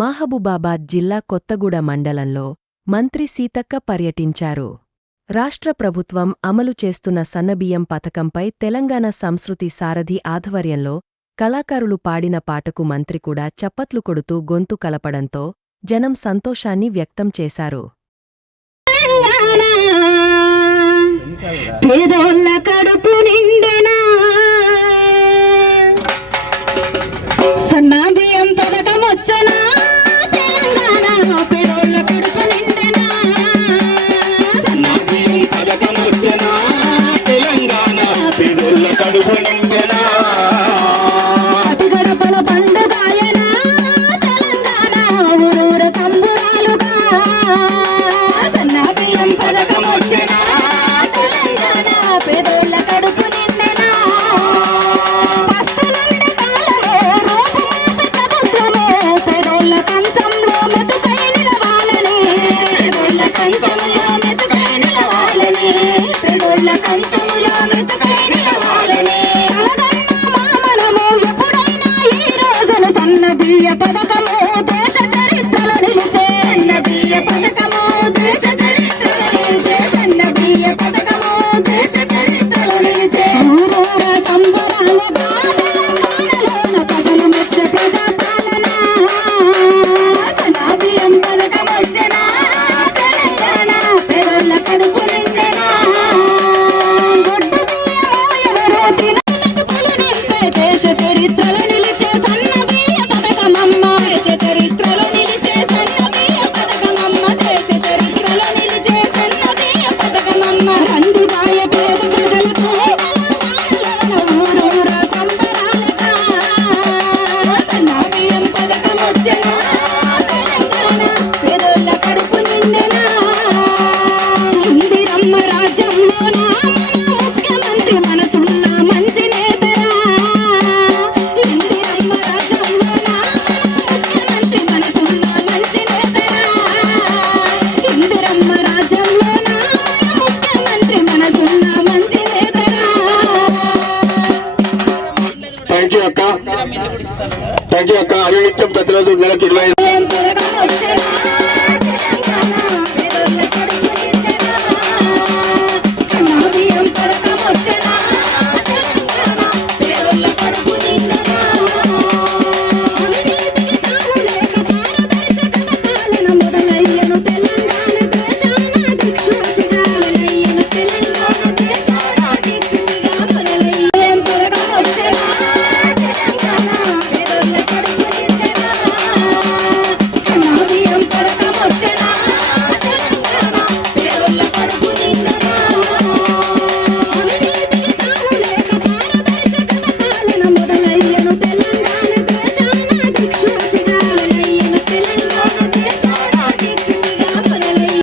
మహబూబాబాద్ జిల్లా కొత్తగూడ మండలంలో మంత్రి సీతక్క పర్యటించారు. రాష్ట్ర ప్రభుత్వం అమలు చేస్తున్న సన్నబియ్యం పథకంపై తెలంగాణ సంస్కృతి సారథి ఆధ్వర్యంలో కళాకారులు పాడిన పాటకు మంత్రి కూడా చప్పట్లు కొడుతూ గొంతు కలపడంతో జనం సంతోషాన్ని వ్యక్తం చేశారు. கண்ண கண்ட థ్యాంక్ యూ అక్క అనిత్యం ప్రతిరోజు నెల ఇరవై